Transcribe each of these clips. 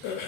Good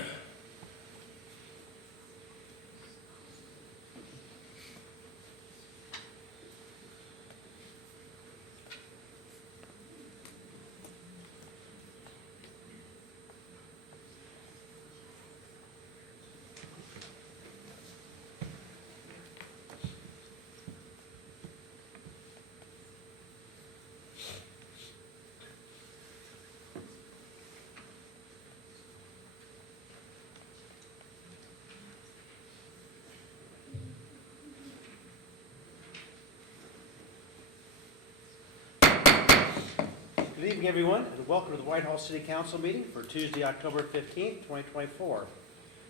evening, everyone, and welcome to the Whitehall City Council meeting for Tuesday, October 15th, 2024.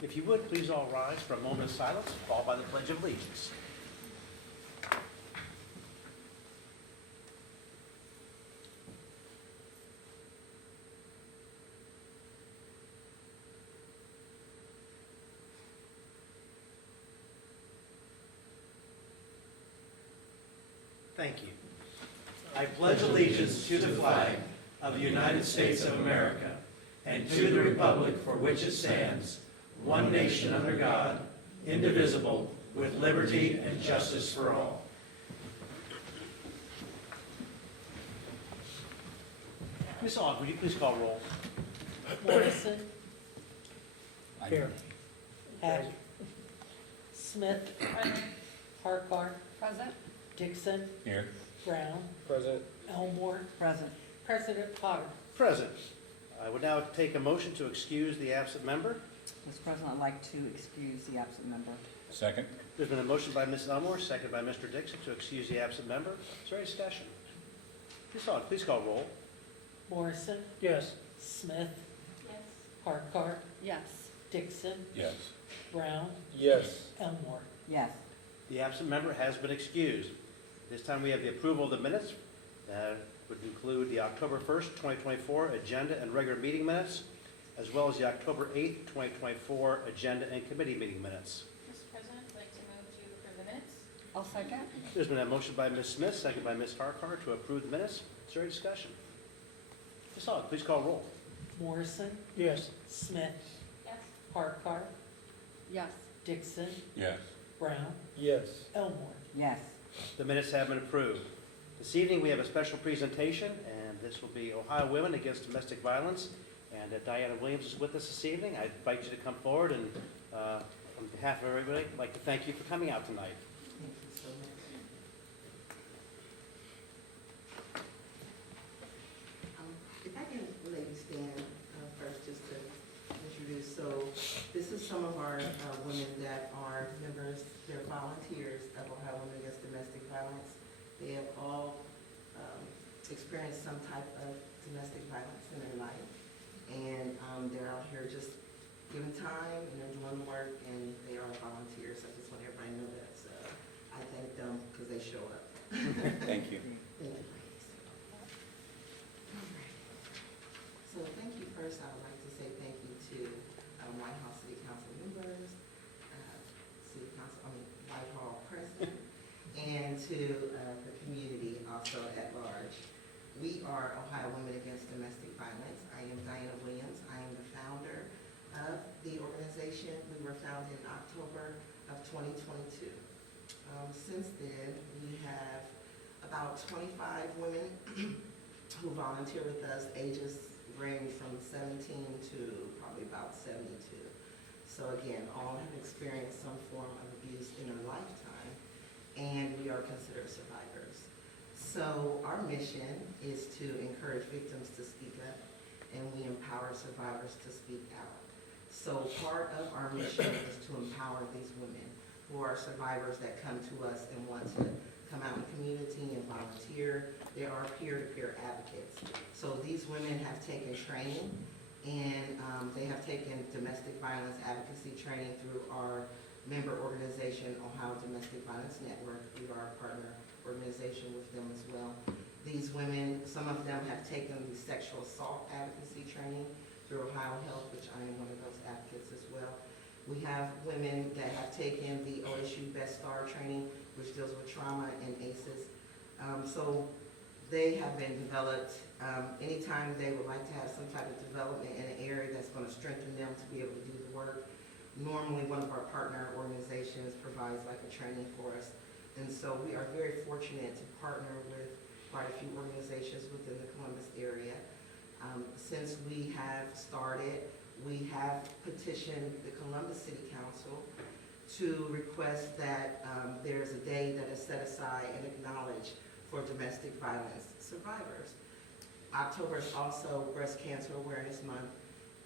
If you would, please all rise for a moment of silence, followed by the Pledge of Allegiance. Thank you. I pledge allegiance to the flag of the United States of America and to the republic for which it stands, one nation under God, indivisible, with liberty and justice for all. Ms. Aug, would you please call roll? Morrison. Here. Hack. Smith. Harkar. Present. Dixon. Here. Brown. Present. Elmore. Present. President Potter. Present. I would now take a motion to excuse the absent member. Mr. President, I'd like to excuse the absent member. Second. There's been a motion by Ms. Elmore, seconded by Mr. Dixon to excuse the absent member. Is there any discussion? Ms. Aug, please call roll. Morrison. Yes. Smith. Yes. Harkar. Yes. Dixon. Yes. Brown. Yes. Elmore. Yes. The absent member has been excused. This time we have the approval of the minutes. That would include the October 1st, 2024 agenda and regular meeting minutes, as well as the October 8th, 2024 agenda and committee meeting minutes. Mr. President, I'd like to move to approve the minutes. I'll second. There's been a motion by Ms. Smith, seconded by Ms. Harkar to approve the minutes. Is there any discussion? Ms. Aug, please call roll. Morrison. Yes. Smith. Yes. Harkar. Yes. Dixon. Yes. Brown. Yes. Elmore. Yes. The minutes have been approved. This evening, we have a special presentation, and this will be Ohio Women Against Domestic Violence. And Diana Williams is with us this evening. I invite you to come forward, and on behalf of everybody, I'd like to thank you for coming out tonight. Thank you so much. If I can, ladies, stand first just to introduce. So this is some of our women that are members, they're volunteers of Ohio Women Against Domestic Violence. They have all experienced some type of domestic violence in their life. And they're out here just giving time and they're doing the work, and they are volunteers. I just want everybody to know that. So I thank them because they show up. Thank you. Thank you, ladies. All right. So thank you first. I would like to say thank you to Whitehall City Council members, Whitehall President, and to the community also at large. We are Ohio Women Against Domestic Violence. I am Diana Williams. I am the founder of the organization. We were founded in October of 2022. Since then, we have about 25 women who volunteer with us, ages range from 17 to probably about 72. So again, all have experienced some form of abuse in their lifetime, and we are considered survivors. So our mission is to encourage victims to speak up, and we empower survivors to speak out. So part of our mission is to empower these women who are survivors that come to us and want to come out in the community and volunteer. They are peer-to-peer advocates. So these women have taken training, and they have taken domestic violence advocacy training through our member organization, Ohio Domestic Violence Network. We are a partner organization with them as well. These women, some of them have taken the sexual assault advocacy training through Ohio Health, which I am one of those advocates as well. We have women that have taken the OSU Best Star training, which deals with trauma and ACEs. So They have been developed, anytime they would like to have some type of development in an area that's gonna strengthen them to be able to do the work. Normally, one of our partner organizations provides like a training for us. And so we are very fortunate to partner with quite a few organizations within the Columbus area. Since we have started, we have petitioned the Columbus City Council to request that there's a day that is set aside and acknowledged for domestic violence survivors. October is also Breast Cancer Awareness Month,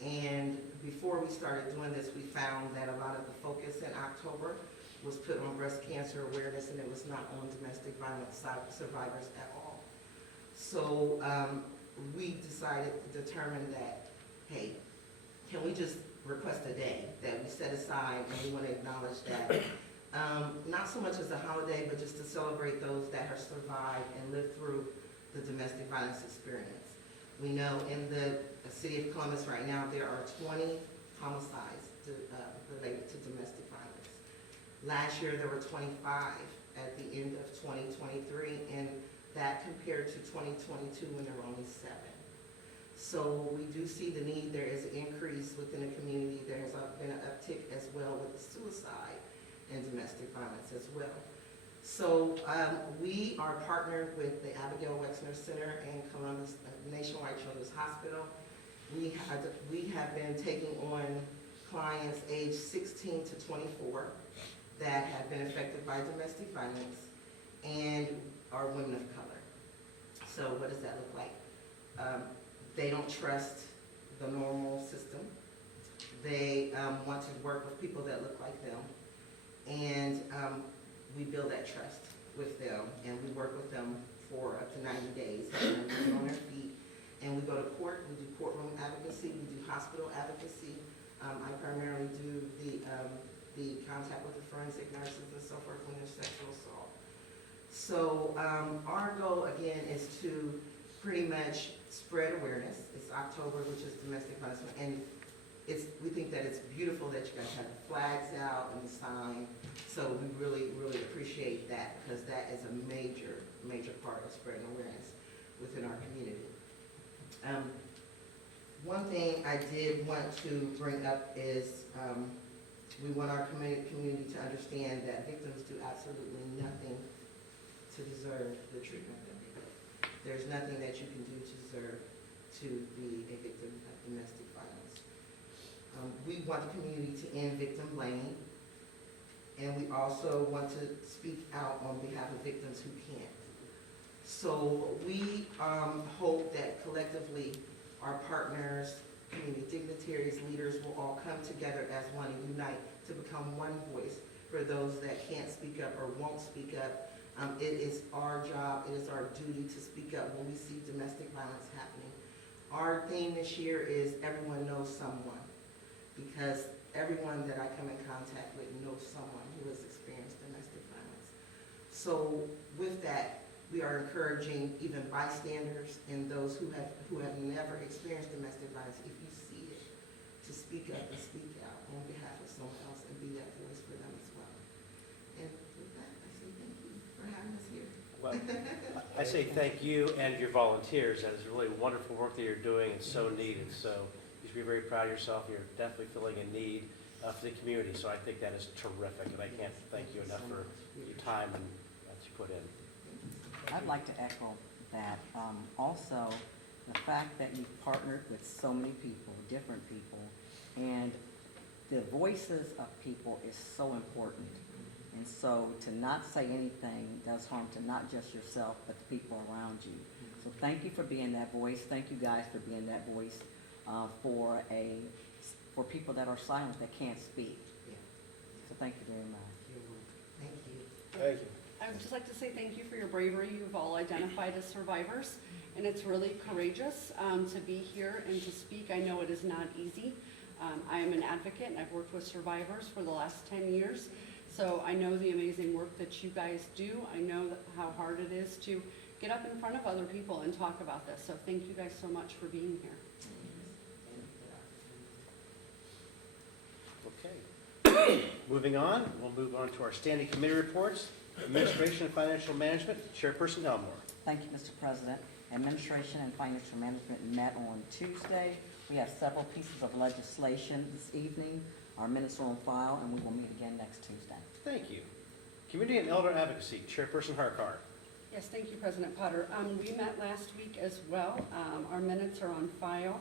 and before we started doing this, we found that a lot of the focus in October was put on breast cancer awareness, and it was not on domestic violence survivors at all. So we determined that, hey, can we just request a day that we set aside, and we want to acknowledge that, not so much as a holiday, but just to celebrate those that have survived and lived through the domestic violence experience. We know in the city of Columbus right now, there are 20 homicides related to domestic violence. Last year, there were 25 at the end of 2023, and that compared to 2022 when there were only 7. So we do see the need. There is an increase within the community. There has been an uptick as well with suicide and domestic violence as well. So we are partnered with the Abigail Wexner Center and Columbus Nationwide Children's Hospital. We have been taking on clients aged 16 to 24 that have been affected by domestic violence and are women of color. So what does that look like? They don't trust the normal system. They want to work with people that look like them. And we build that trust with them, and we work with them for up to 90 days. And we get on their feet, and we go to court. We do courtroom advocacy. We do hospital advocacy. I primarily do the contact with the forensic nurses and so forth when there's sexual assault. So our goal, again, is to pretty much spread awareness. It's October, which is Domestic Violence Month, and we think that it's beautiful that you guys have the flags out and the sign. So we really, really appreciate that, because that is a major, major part of spreading awareness within our community. One thing I did want to bring up is we want our community to understand that victims do absolutely nothing to deserve the treatment that they get. There's nothing that you can do to deserve to be a victim of domestic violence. We want the community to end victim blaming, and we also want to speak out on behalf of victims who can't. So we hope that collectively our partners, community dignitaries, leaders will all come together as one and unite to become one voice for those that can't speak up or won't speak up. It is our job, it is our duty to speak up when we see domestic violence happening. Our theme this year is everyone knows someone, because everyone that I come in contact with knows someone who has experienced domestic violence. So with that, we are encouraging even bystanders and those who have never experienced domestic violence, if you see it, to speak up and speak out on behalf of someone else and be that voice for them as well. And with that, I say thank you for having us here. Well, I say thank you and your volunteers. That is really wonderful work that you're doing. It's so needed. So you should be very proud of yourself. You're definitely filling a need for the community. So I think that is terrific, and I can't thank you enough for your time and that you put in. I'd like to echo that. Also, the fact that you've partnered with so many people, different people, and the voices of people is so important. And so to not say anything does harm to not just yourself, but the people around you. So thank you for being that voice. Thank you guys for being that voice for people that are silent, that can't speak. Yeah. So thank you very much. Thank you. Thank you. I would just like to say thank you for your bravery. You've all identified as survivors, and it's really courageous to be here and to speak. I know it is not easy. I am an advocate, and I've worked with survivors for the last 10 years, so I know the amazing work that you guys do. I know how hard it is to get up in front of other people and talk about this, so thank you guys so much for being here. Okay. Moving on, we'll move on to our standing committee reports. Administration and Financial Management, Chairperson Elmore. Thank you, Mr. President. Administration and Financial Management met on Tuesday. We have several pieces of legislation this evening. Our minutes are on file, and we will meet again next Tuesday. Thank you. Community and Elder Advocacy, Chairperson Harkar. Yes, thank you, President Potter. We met last week as well. Our minutes are on file.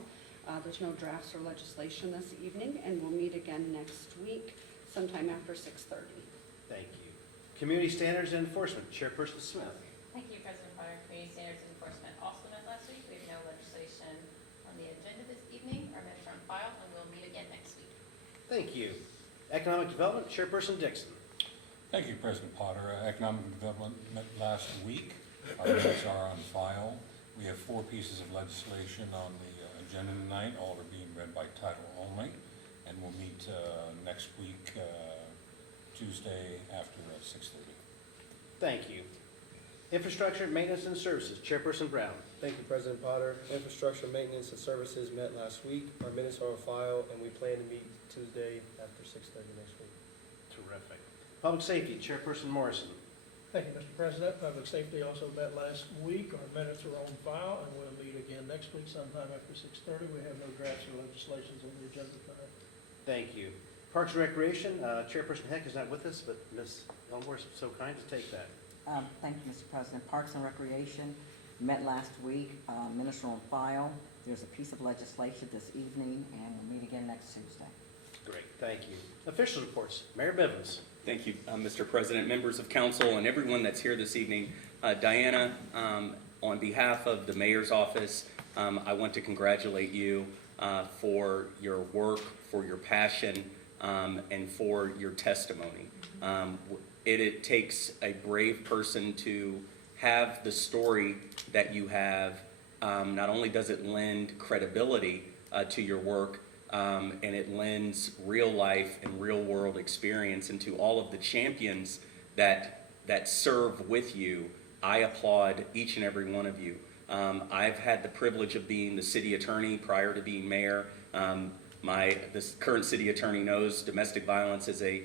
There's no drafts or legislation this evening, and we'll meet again next week sometime after 6:30. Thank you. Community Standards and Enforcement, Chairperson Smith. Thank you, President Potter. Community Standards and Enforcement also met last week. We have no legislation on the agenda this evening. Our minutes are on file, and we'll meet again next week. Thank you. Economic Development, Chairperson Dixon. Thank you, President Potter. Economic Development met last week. Our minutes are on file. We have 4 pieces of legislation on the agenda tonight. All are being read by title only. And we'll meet next week, Tuesday after 6:30. Thank you. Infrastructure, Maintenance, and Services, Chairperson Brown. Thank you, President Potter. Infrastructure, Maintenance, and Services met last week. Our minutes are on file, and we plan to meet Tuesday after 6:30 next week. Terrific. Public Safety, Chairperson Morrison. Thank you, Mr. President. Public Safety also met last week. Our minutes are on file, and we'll meet again next week sometime after 6:30. We have no drafts or legislations on the agenda tonight. Thank you. Parks and Recreation, Chairperson Heck is not with us, but Ms. Elmore is so kind to take that. Thank you, Mr. President. Parks and Recreation met last week. Minutes are on file. There's a piece of legislation this evening, and we'll meet again next Tuesday. Great, thank you. Official reports, Mayor Bivens. Thank you, Mr. President, members of council, and everyone that's here this evening. Diana, on behalf of the mayor's office, I want to congratulate you for your work, for your passion, and for your testimony. It takes a brave person to have the story that you have. Not only does it lend credibility to your work, and it lends real life and real world experience into all of the champions that serve with you. I applaud each and every one of you. I've had the privilege of being the city attorney prior to being mayor. This current city attorney knows domestic violence is a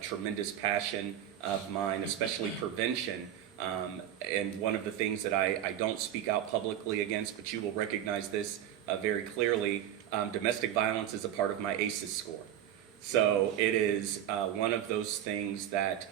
tremendous passion of mine, especially prevention. And one of the things that I don't speak out publicly against, but you will recognize this very clearly, domestic violence is a part of my ACEs score. So it is one of those things that,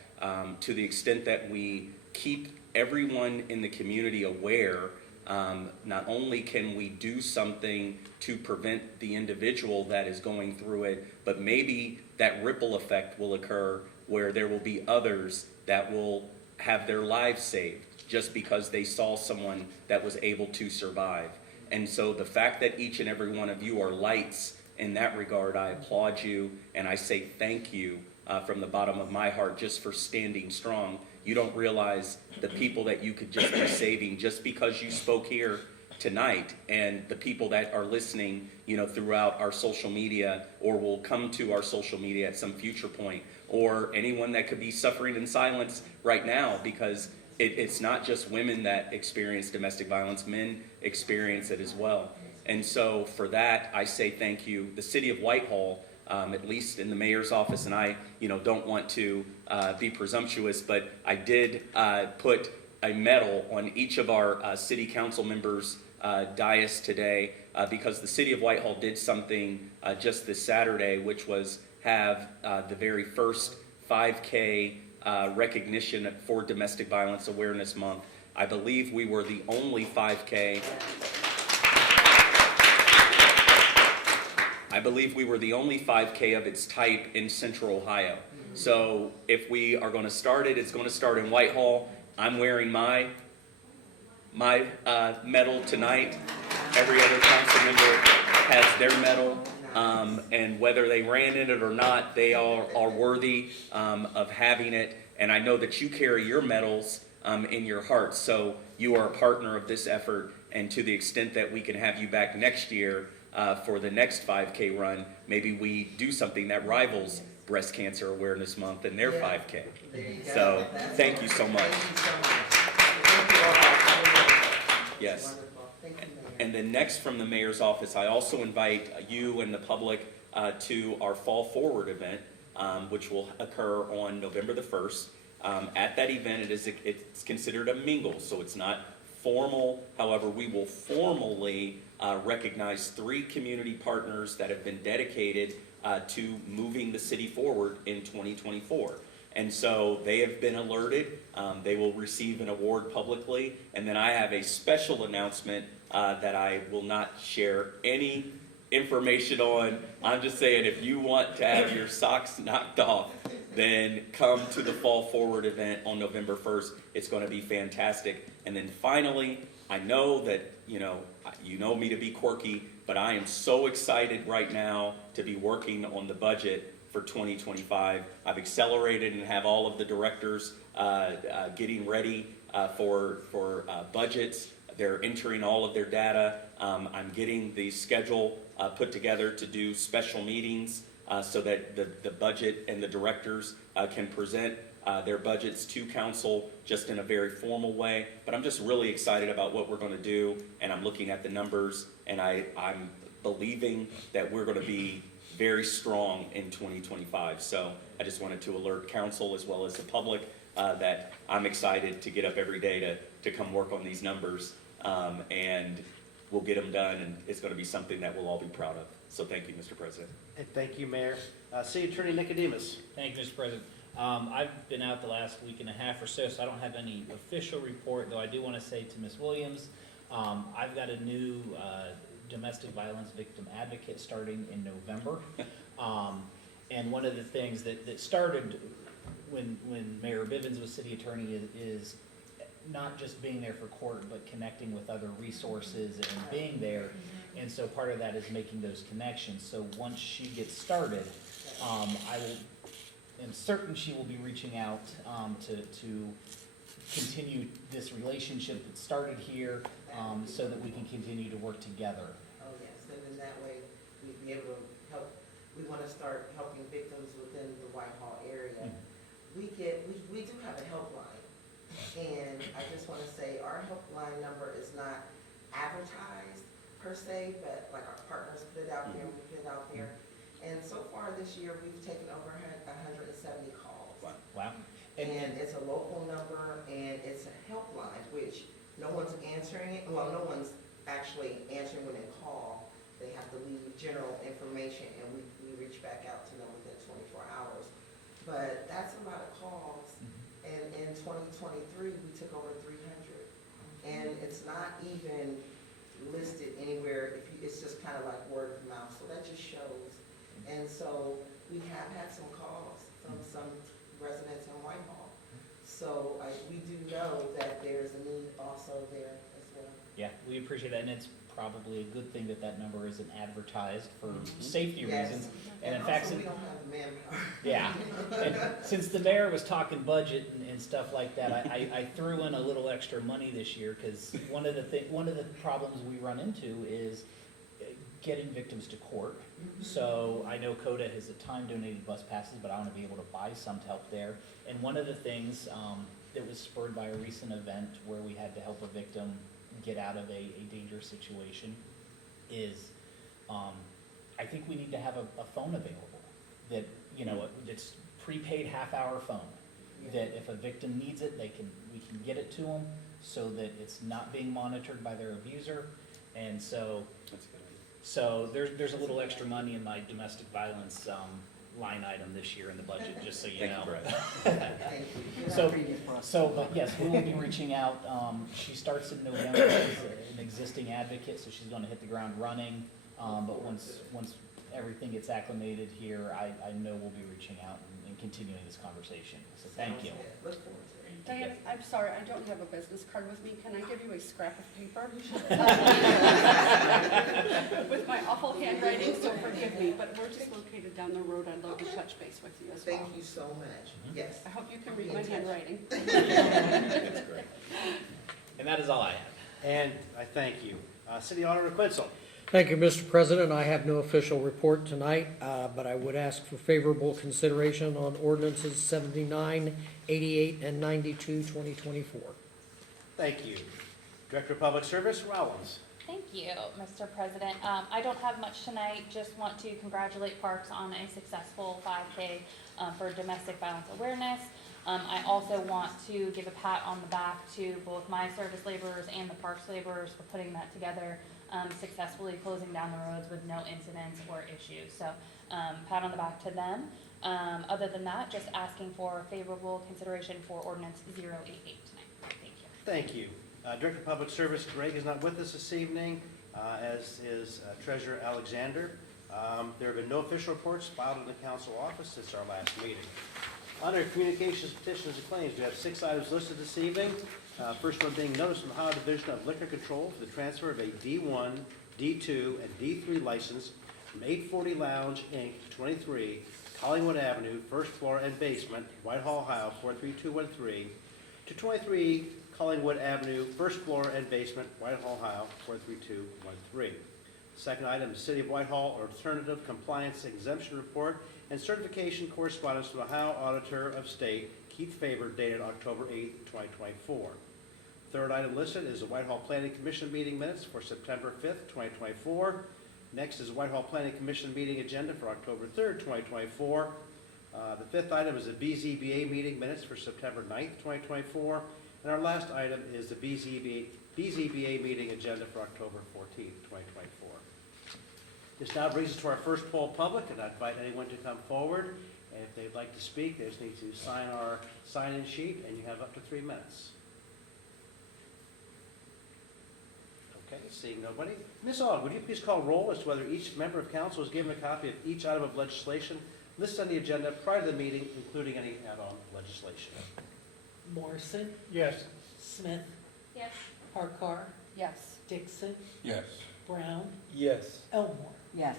to the extent that we keep everyone in the community aware, not only can we do something to prevent the individual that is going through it, but maybe that ripple effect will occur where there will be others that will have their lives saved just because they saw someone that was able to survive. And so the fact that each and every one of you are lights in that regard, I applaud you and I say thank you from the bottom of my heart just for standing strong. You don't realize the people that you could just be saving just because you spoke here tonight, and the people that are listening, throughout our social media or will come to our social media at some future point, or anyone that could be suffering in silence right now, because it's not just women that experience domestic violence, men experience it as well. And so for that, I say thank you. The city of Whitehall, at least in the mayor's office, and I, don't want to be presumptuous, but I did put a medal on each of our city council members' dais today because the city of Whitehall did something just this Saturday, which was have the very first 5K recognition for Domestic Violence Awareness Month. I believe we were the only 5K. I believe we were the only 5K of its type in Central Ohio. So if we are going to start it, it's going to start in Whitehall. I'm wearing my medal tonight. Every other council member has their medal. And whether they ran in it or not, they are worthy of having it. And I know that you carry your medals in your hearts. So you are a partner of this effort. And to the extent that we can have you back next year for the next 5K run, maybe we do something that rivals Breast Cancer Awareness Month and their 5K. So thank you so much. Yes. And then next from the mayor's office, I also invite you and the public to our Fall Forward event, which will occur on November the 1st. At that event, it's considered a mingle, so it's not formal. However, we will formally recognize 3 community partners that have been dedicated to moving the city forward in 2024. And so they have been alerted. They will receive an award publicly. And then I have a special announcement that I will not share any information on. I'm just saying, if you want to have your socks knocked off, then come to the Fall Forward event on November 1st. It's going to be fantastic. And then finally, I know that, you know me to be quirky, but I am so excited right now to be working on the budget for 2025. I've accelerated and have all of the directors getting ready for budgets. They're entering all of their data. I'm getting the schedule put together to do special meetings so that the budget and the directors can present their budgets to council just in a very formal way. But I'm just really excited about what we're going to do, and I'm looking at the numbers, and I'm believing that we're going to be very strong in 2025. So I just wanted to alert council as well as the public that I'm excited to get up every day to come work on these numbers, and we'll get them done, and it's going to be something that we'll all be proud of. So thank you, Mr. President. And thank you, Mayor. City Attorney Nicodemus. Thank you, Mr. President. I've been out the last week and a half or so, so I don't have any official report, though I do want to say to Ms. Williams, I've got a new domestic violence victim advocate starting in November. And one of the things that started when Mayor Bivens was city attorney is not just being there for court, but connecting with other resources and being there. And so part of that is making those connections. So once she gets started, I'm certain she will be reaching out to continue this relationship that started here, so that we can continue to work together. Oh, yes, and then that way we'd be able to help. We want to start helping victims within the Whitehall area. We do have a helpline, and I just want to say our helpline number is not advertised per se, but like our partners put it out there, we put it out there. And so far this year, we've taken over 170 calls. Wow. And it's a local number, and it's a helpline, which no one's answering it. Well, no one's actually answering when they call. They have to leave general information, and we reach back out to them within 24 hours. But that's a lot of calls. And in 2023, we took over 300. And it's not even listed anywhere. It's just kind of like word of mouth. So that just shows. And so we have had some calls from some residents in Whitehall. So we do know that there's a need also there as well. Yeah, we appreciate that, and it's probably a good thing that number isn't advertised for safety reasons. And in fact, also we don't have the manpower. yeah, and since the mayor was talking budget and stuff like that, I threw in a little extra money this year, because one of the problems we run into is getting victims to court. So I know CODA has at time donated bus passes, but I want to be able to buy some to help there. And one of the things that was spurred by a recent event where we had to help a victim get out of a dangerous situation is I think we need to have a phone available that, it's prepaid half-hour phone. That if a victim needs it, we can get it to them so that it's not being monitored by their abuser. And so That's a good idea. So there's a little extra money in my domestic violence line item this year in the budget, just so you know. Thank you. But yes, we will be reaching out. She starts in November. She's an existing advocate, so she's going to hit the ground running. But once everything gets acclimated here, I know we'll be reaching out and continuing this conversation. So thank you. Look forward to it. Diane, I'm sorry, I don't have a business card with me. Can I give you a scrap of paper? With my awful handwriting, so forgive me, but we're just located down the road. I'd love to touch base with you as well. Thank you so much. Yes. I hope you can read my handwriting. That's great. And that is all I have. And I thank you. City Auditor Quinzel. Thank you, Mr. President. I have no official report tonight, but I would ask for favorable consideration on ordinances 79, 88, and 92, 2024. Thank you. Director of Public Service, Rollins. Thank you, Mr. President. I don't have much tonight, just want to congratulate Parks on a successful 5K for domestic violence awareness. I also want to give a pat on the back to both my service laborers and the parks laborers for putting that together, successfully closing down the roads with no incidents or issues. So, pat on the back to them. Other than that, just asking for favorable consideration for ordinance 088 tonight. Thank you. Thank you. Director of Public Service Greg is not with us this evening, as is Treasurer Alexander. There have been no official reports filed in the council office since our last meeting. Under communications, petitions, and claims, we have 6 items listed this evening. First one being notice from the Ohio Division of Liquor Control for the transfer of a D1, D2, and D3 license from 840 Lounge, Inc., 23 Collingwood Avenue, first floor and basement, Whitehall, Ohio, 43213, to 23 Collingwood Avenue, first floor and basement, Whitehall, Ohio, 43213. Second item, City of Whitehall Alternative Compliance Exemption Report and Certification Correspondence from Ohio Auditor of State, Keith Faber, dated October 8, 2024. Third item listed is the Whitehall Planning Commission meeting minutes for September 5th, 2024. Next is the Whitehall Planning Commission meeting agenda for October 3rd, 2024. The fifth item is the BZBA meeting minutes for September 9th, 2024. And our last item is the BZBA meeting agenda for October 14th, 2024. This now brings us to our first poll public, and I invite anyone to come forward. And if they'd like to speak, they just need to sign our sign-in sheet, and you have up to 3 minutes. Okay, seeing nobody. Ms. Aug, would you please call roll as to whether each member of council is given a copy of each item of legislation listed on the agenda prior to the meeting, including any add-on legislation? Morrison, Yes. Smith, Yes. Harkar, Yes. Dixon, Yes. Brown, Yes. Elmore. Yes.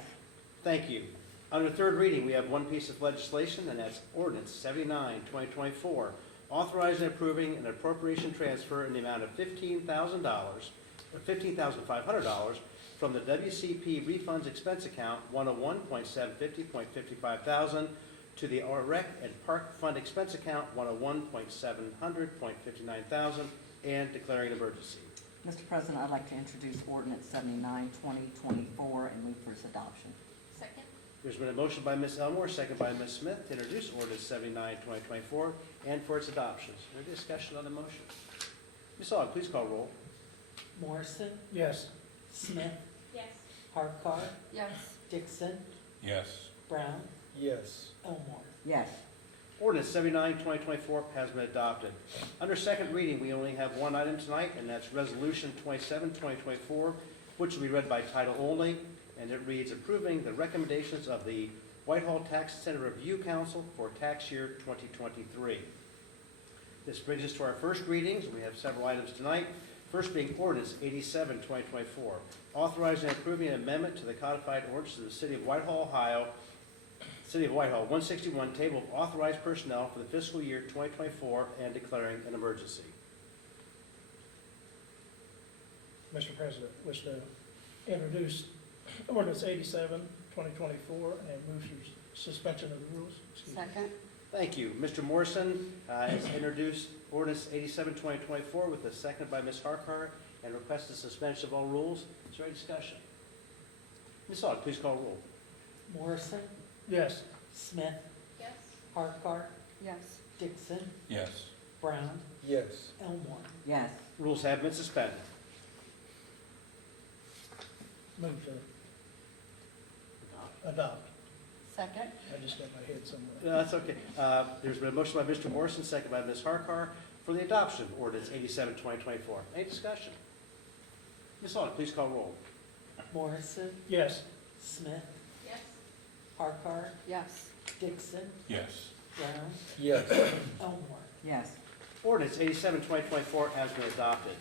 Thank you. Under third reading, we have one piece of legislation, and that's Ordinance 79, 2024, authorizing and approving an appropriation transfer in the amount of $15,000, or $15,500 from the WCP Refunds Expense Account 101.750.55 to the Rec and Park Fund Expense Account 101.700.59 and declaring an emergency. Mr. President, I'd like to introduce ordinance 79, 2024, and move for its adoption. Second? There's been a motion by Ms. Elmore, second by Ms. Smith, to introduce Ordinance 79, 2024, and for its adoption. Is there any discussion on the motion? Ms. Aug, please call roll. Morrison, Yes. Smith, Yes. Harkar, Yes. Dixon, Yes. Brown, Yes. Elmore. Yes. Ordinance 79, 2024 has been adopted. Under second reading, we only have one item tonight, and that's Resolution 27, 2024, which will be read by title only, and it reads, approving the recommendations of the Whitehall Tax Center Review Council for tax year 2023. This brings us to our first readings. We have several items tonight. First being Ordinance 87, 2024, authorizing and approving an amendment to the codified ordinance of the City of Whitehall, Ohio, City of Whitehall, 161, table of authorized personnel for the fiscal year 2024 and declaring an emergency. Mr. President, wish to introduce ordinance 87, 2024, and move for suspension of the rules. Excuse me. Second? Thank you. Mr. Morrison has introduced Ordinance 87, 2024 with a second by Ms. Harkar and requests the suspension of all rules. Is there any discussion? Ms. Aug, please call roll. Morrison, Yes. Smith, Yes. Harkar, Yes. Dixon, Yes. Brown, Yes. Elmore. Yes. Rules have been suspended. Move to adopt. Second? I just got my head somewhere. No, that's okay. There's been a motion by Mr. Morrison, second by Ms. Harkar for the adoption of Ordinance 87, 2024. Any discussion? Ms. Aug, please call roll. Morrison, Yes. Smith, Yes. Harkar, Yes. Dixon, Yes. Brown, Yes. Elmore. Yes. Ordinance 87, 2024 has been adopted.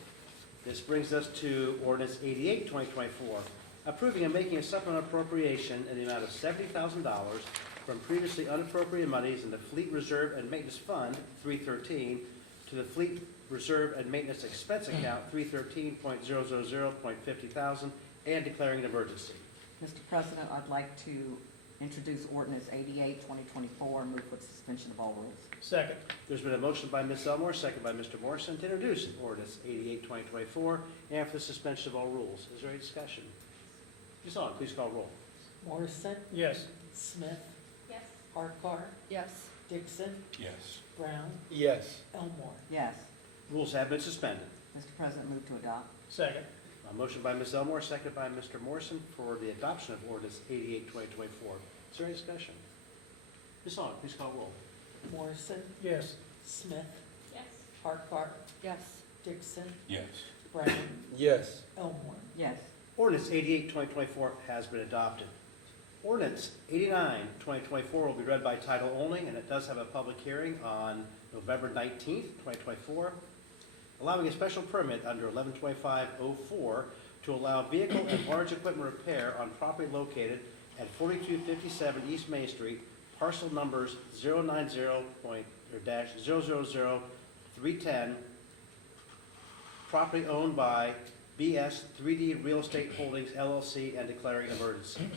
This brings us to Ordinance 88, 2024, approving and making a supplemental appropriation in the amount of $70,000 from previously unappropriated monies in the Fleet Reserve and Maintenance Fund, 313, to the Fleet Reserve and Maintenance Expense Account, 313.000.50,000, and declaring an emergency. Mr. President, I'd like to introduce ordinance 88, 2024, and move for the suspension of all rules. Second. There's been a motion by Ms. Elmore, second by Mr. Morrison, to introduce Ordinance 88, 2024, and for the suspension of all rules. Is there any discussion? Ms. Aug, please call roll. Morrison, Yes. Smith, Yes. Harkar, Yes. Dixon, Yes. Brown, Yes. Elmore. Yes. Rules have been suspended. Mr. President, move to adopt. Second. A motion by Ms. Elmore, seconded by Mr. Morrison for the adoption of ordinance 88, 2024. Is there any discussion? Ms. Aug, please call roll. Morrison, Yes. Smith, Yes. Harkar, Yes. Dixon, Yes. Brown, Yes. Elmore. Yes. Ordinance 88, 2024 has been adopted. Ordinance 89, 2024 will be read by title only, and it does have a public hearing on November 19th, 2024, allowing a special permit under 112504 to allow vehicle and large equipment repair on property located at 4257 East Main Street, parcel numbers 090-000-310, property owned by BS 3D Real Estate Holdings LLC, and declaring an emergency.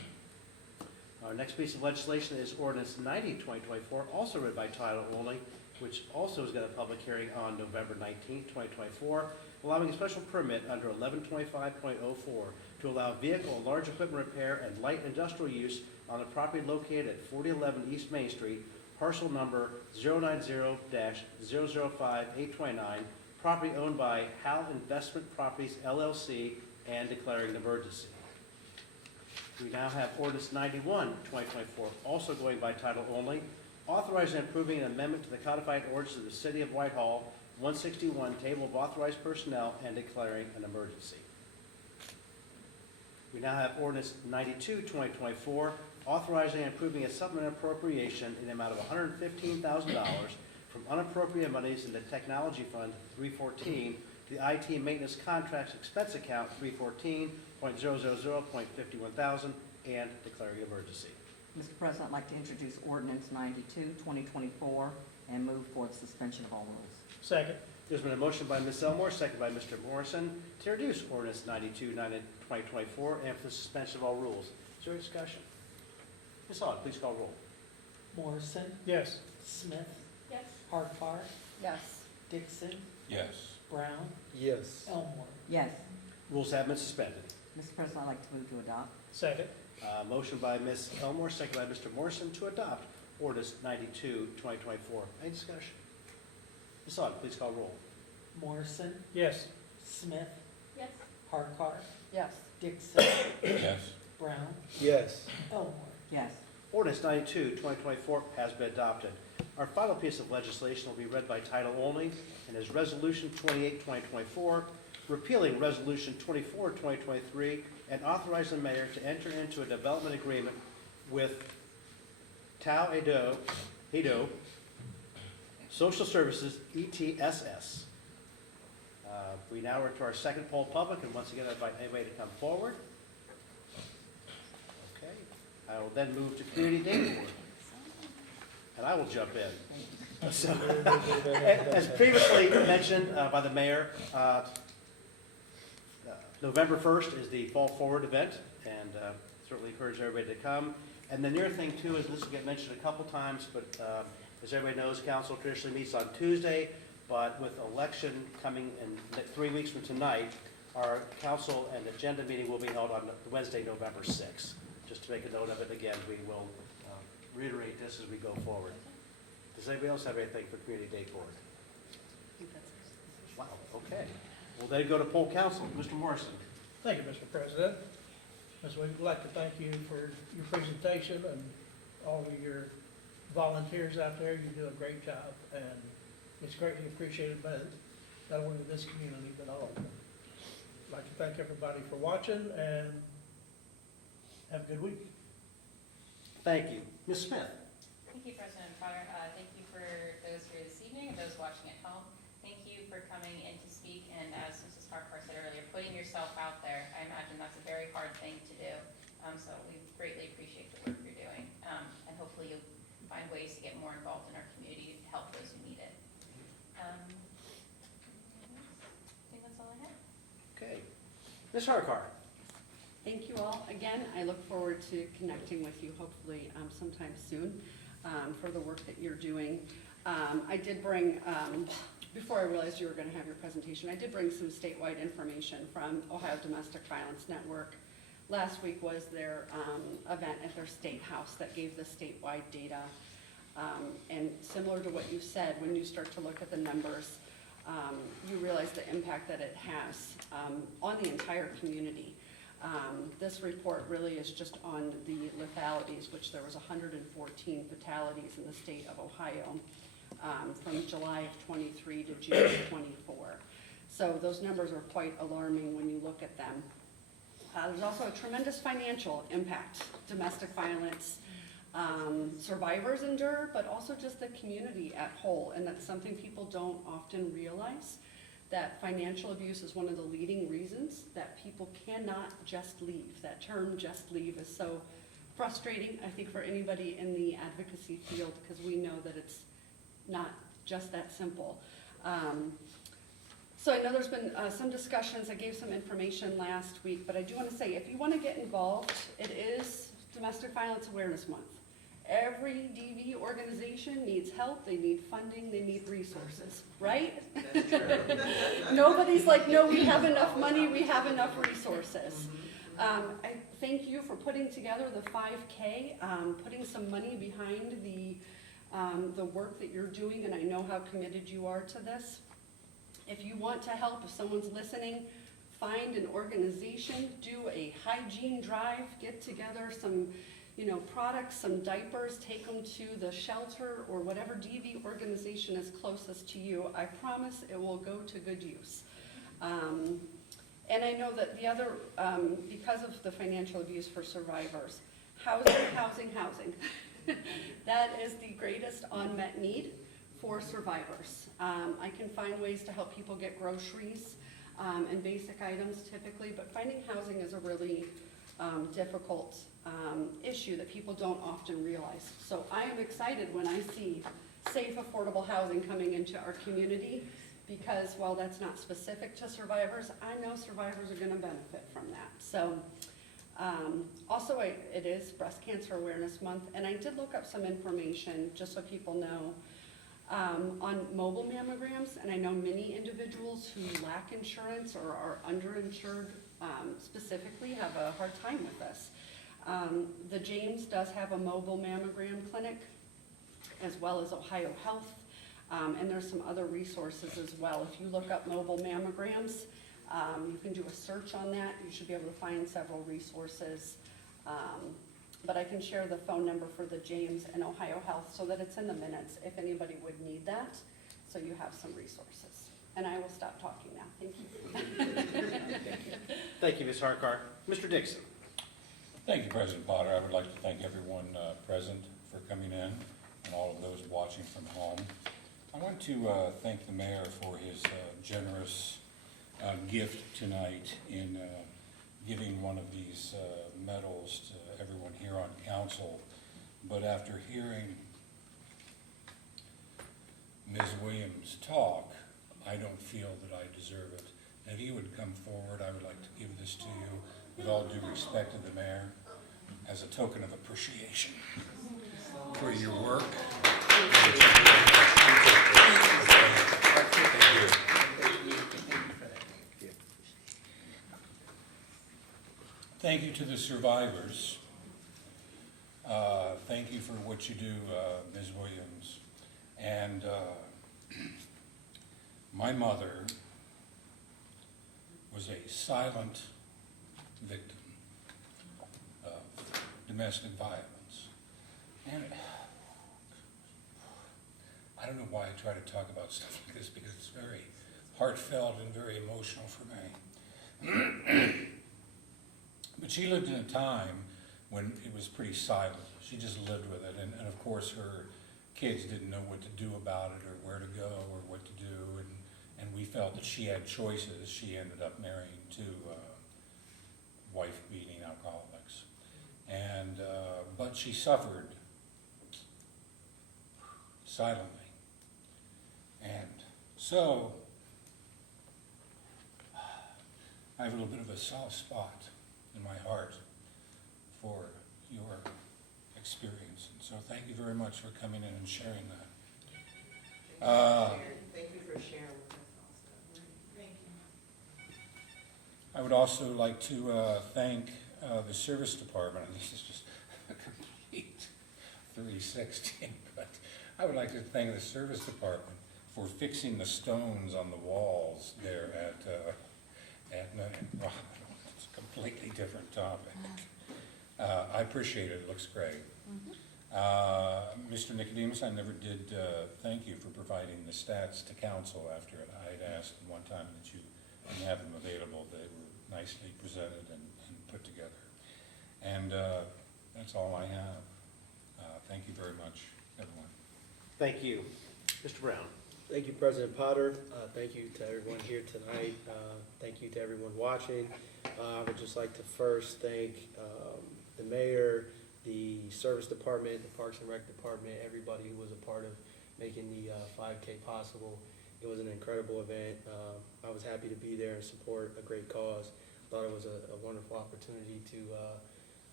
Our next piece of legislation is ordinance 90, 2024, also read by title only, which also has got a public hearing on November 19, 2024, allowing a special permit under 1125.04 to allow vehicle and large equipment repair and light industrial use on a property located at 4011 East Main Street, parcel number 090-005-829, property owned by Hal Investment Properties LLC, and declaring an emergency. We now have ordinance 91, 2024, also going by title only, authorizing and approving an amendment to the codified ordinance of the City of Whitehall, 161, Table of Authorized Personnel, and declaring an emergency. We now have ordinance 92, 2024, authorizing and approving a supplemental appropriation in the amount of $115,000 from unappropriated monies in the Technology Fund 314 to the IT Maintenance Contracts Expense Account 314.000.51,000, and declaring an emergency. Mr. President, I'd like to introduce ordinance 92, 2024, and move for the suspension of all rules. Second. There's been a motion by Ms. Elmore, second by Mr. Morrison, to introduce ordinance 92, 2024, and for the suspension of all rules. Is there any discussion? Ms. Aug, please call roll. Morrison, Yes. Smith, Yes. Harkar, Yes. Dixon, Yes. Brown, Yes. Elmore. Yes. Rules have been suspended. Mr. President, I'd like to move to adopt. Second. Motion by Ms. Elmore, second by Mr. Morrison, to adopt ordinance 92, 2024. Any discussion? Ms. Aug, please call roll. Morrison, Yes. Smith, Yes. Harkar, Yes. Dixon, Yes. Brown, Yes. Elmore. Yes. Ordinance 92, 2024 has been adopted. Our final piece of legislation will be read by title only, and is Resolution 28, 2024, repealing Resolution 24, 2023, and authorizing the mayor to enter into a development agreement with Tao Edo Social Services, ETSS. We now are to our second poll public, and once again, I invite anybody to come forward. Okay, I will then move to community data board, and I will jump in. So, as previously mentioned by the mayor, November 1st is the Fall Forward event, and certainly encourage everybody to come. And the near thing too is, this will get mentioned a couple times, but as everybody knows, council traditionally meets on Tuesday, but with election coming in 3 weeks from tonight, our council and agenda meeting will be held on Wednesday, November 6th. Just to make a note of it, again, we will reiterate this as we go forward. Does anybody else have anything for community day board? Wow, okay. We'll then go to poll council. Mr. Morrison. Thank you, Mr. President. We'd like to thank you for your presentation and all of your volunteers out there. You do a great job, and it's greatly appreciated by not only this community, but all of them. I'd like to thank everybody for watching, and have a good week. Thank you. Ms. Smith. Thank you, President Potter. Thank you for those here this evening and those watching at home. Thank you for coming in to speak, and as Mrs. Harkar said earlier, putting yourself out there. I imagine that's a very hard thing to do, so we greatly appreciate the work you're doing, and hopefully you'll find ways to get more involved in our community to help those who need it. I think that's all I have. Okay. Ms. Harkar. Thank you all. Again, I look forward to connecting with you hopefully sometime soon for the work that you're doing. I did bring, before I realized you were going to have your presentation, I did bring some statewide information from Ohio Domestic Violence Network. Last week was their event at their state house that gave the statewide data. And similar to what you said, when you start to look at the numbers, you realize the impact that it has on the entire community. This report really is just on the lethalities, which there was 114 fatalities in the state of Ohio from July of 23 to June of 24. So those numbers are quite alarming when you look at them. There's also a tremendous financial impact. Domestic violence survivors endure, but also just the community at whole, and that's something people don't often realize, that financial abuse is one of the leading reasons that people cannot just leave. That term, just leave, is so frustrating, I think, for anybody in the advocacy field, because we know that it's not just that simple. So I know there's been some discussions. I gave some information last week, but I do want to say, if you want to get involved, it is Domestic Violence Awareness Month. Every DV organization needs help, they need funding, they need resources, right? Nobody's like, no, we have enough money, we have enough resources. I thank you for putting together the 5K, putting some money behind the work that you're doing, and I know how committed you are to this. If you want to help, if someone's listening, find an organization, do a hygiene drive, get together some products, some diapers, take them to the shelter or whatever DV organization is closest to you. I promise it will go to good use. And I know that the other, because of the financial abuse for survivors, housing. That is the greatest unmet need for survivors. I can find ways to help people get groceries and basic items typically, but finding housing is a really difficult issue that people don't often realize. So I am excited when I see safe, affordable housing coming into our community, because while that's not specific to survivors, I know survivors are going to benefit from that. So also, it is Breast Cancer Awareness Month, and I did look up some information just so people know on mobile mammograms, and I know many individuals who lack insurance or are underinsured specifically have a hard time with this. The James does have a mobile mammogram clinic, as well as Ohio Health, and there's some other resources as well. If you look up mobile mammograms, you can do a search on that. You should be able to find several resources. But I can share the phone number for the James and Ohio Health so that it's in the minutes if anybody would need that, so you have some resources. And I will stop talking now. Thank you. Thank you, Ms. Harkar. Mr. Dixon. Thank you, President Potter. I would like to thank everyone present for coming in and all of those watching from home. I want to thank the mayor for his generous gift tonight in giving one of these medals to everyone here on council. But after hearing Ms. Williams talk, I don't feel that I deserve it. And if you would come forward, I would like to give this to you with all due respect to the mayor as a token of appreciation for your work. Thank you to the survivors. Thank you for what you do, Ms. Williams. And my mother was a silent victim of domestic violence. And I don't know why I try to talk about stuff like this, because it's very heartfelt and very emotional for me. But she lived in a time when it was pretty silent. She just lived with it. And of course, her kids didn't know what to do about it or where to go or what to do. And we felt that she had choices. She ended up marrying two wife-beating alcoholics. And, but she suffered silently. And so, I have a little bit of a soft spot in my heart for your experience. And so thank you very much for coming in and sharing that. Thank you for sharing with us also. Thank you. I would also like to thank the service department. And this is just a complete 3016, but I would like to thank the service department for fixing the stones on the walls there well, it's a completely different topic. I appreciate it, it looks great. Mr. Nicodemus, I never did thank you for providing the stats to council after I had asked one time that you didn't have them available. They were nicely presented and put together. And that's all I have. Thank you very much, everyone. Thank you. Mr. Brown. Thank you, President Potter. Thank you to everyone here tonight. Thank you to everyone watching. I would just like to first thank the mayor, the service department, the Parks and Rec department, everybody who was a part of making the 5K possible. It was an incredible event. I was happy to be there and support a great cause. Thought it was a wonderful opportunity to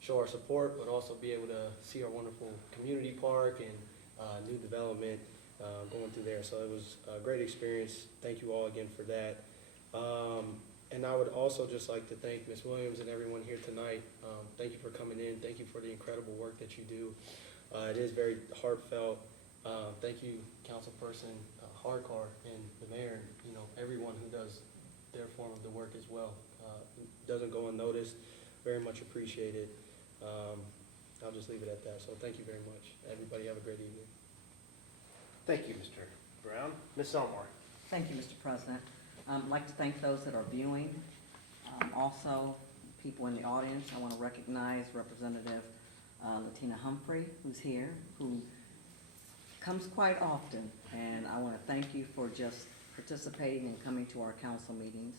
show our support, but also be able to see our wonderful community park and new development going through there. So it was a great experience. Thank you all again for that. And I would also just like to thank Ms. Williams and everyone here tonight. Thank you for coming in. Thank you for the incredible work that you do. It is very heartfelt. Thank you, Councilperson Harkar and the mayor, and everyone who does their form of the work as well. It doesn't go unnoticed. Very much appreciated. I'll just leave it at that. So thank you very much. Everybody have a great evening. Thank you, Mr. Brown. Ms. Elmore. Thank you, Mr. President. I'd like to thank those that are viewing. Also, people in the audience, I want to recognize Representative Latina Humphrey, who's here, who comes quite often. And I want to thank you for just participating and coming to our council meetings.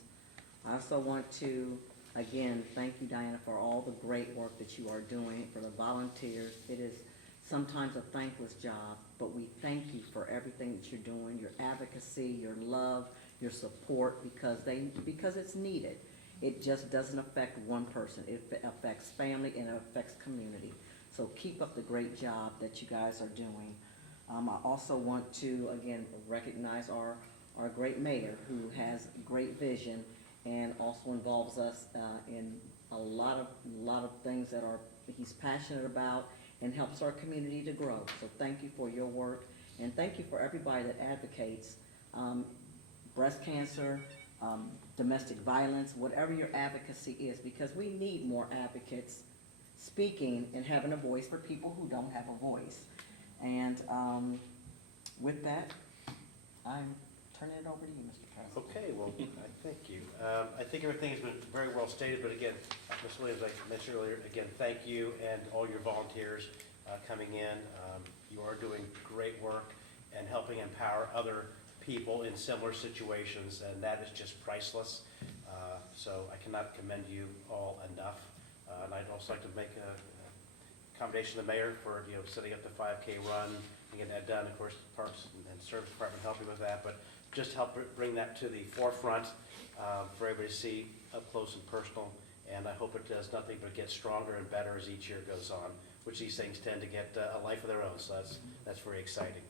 I also want to, again, thank you, Diana, for all the great work that you are doing, for the volunteers. It is sometimes a thankless job, but we thank you for everything that you're doing, your advocacy, your love, your support, because it's needed. It just doesn't affect one person. It affects family and it affects community. So keep up the great job that you guys are doing. I also want to, again, recognize our great mayor, who has great vision and also involves us in a lot of things that he's passionate about and helps our community to grow. So thank you for your work, and thank you for everybody that advocates breast cancer, domestic violence, whatever your advocacy is, because we need more advocates speaking and having a voice for people who don't have a voice. And with that, I'm turning it over to you, Mr. President. Okay, well, thank you. I think everything has been very well stated, but again, Ms. Williams, like I mentioned earlier, again, thank you and all your volunteers coming in. You are doing great work and helping empower other people in similar situations, and that is just priceless. So I cannot commend you all enough. And I'd also like to make a commendation to the mayor for setting up the 5K run and getting that done. Of course, the Parks and Service Department helping with that, but just help bring that to the forefront for everybody to see up close and personal. And I hope it does nothing but get stronger and better as each year goes on, which these things tend to get a life of their own. So that's very exciting.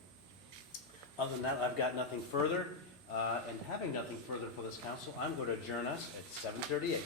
Other than that, I've got nothing further. And having nothing further for this council, I'm going to adjourn us at 7:38.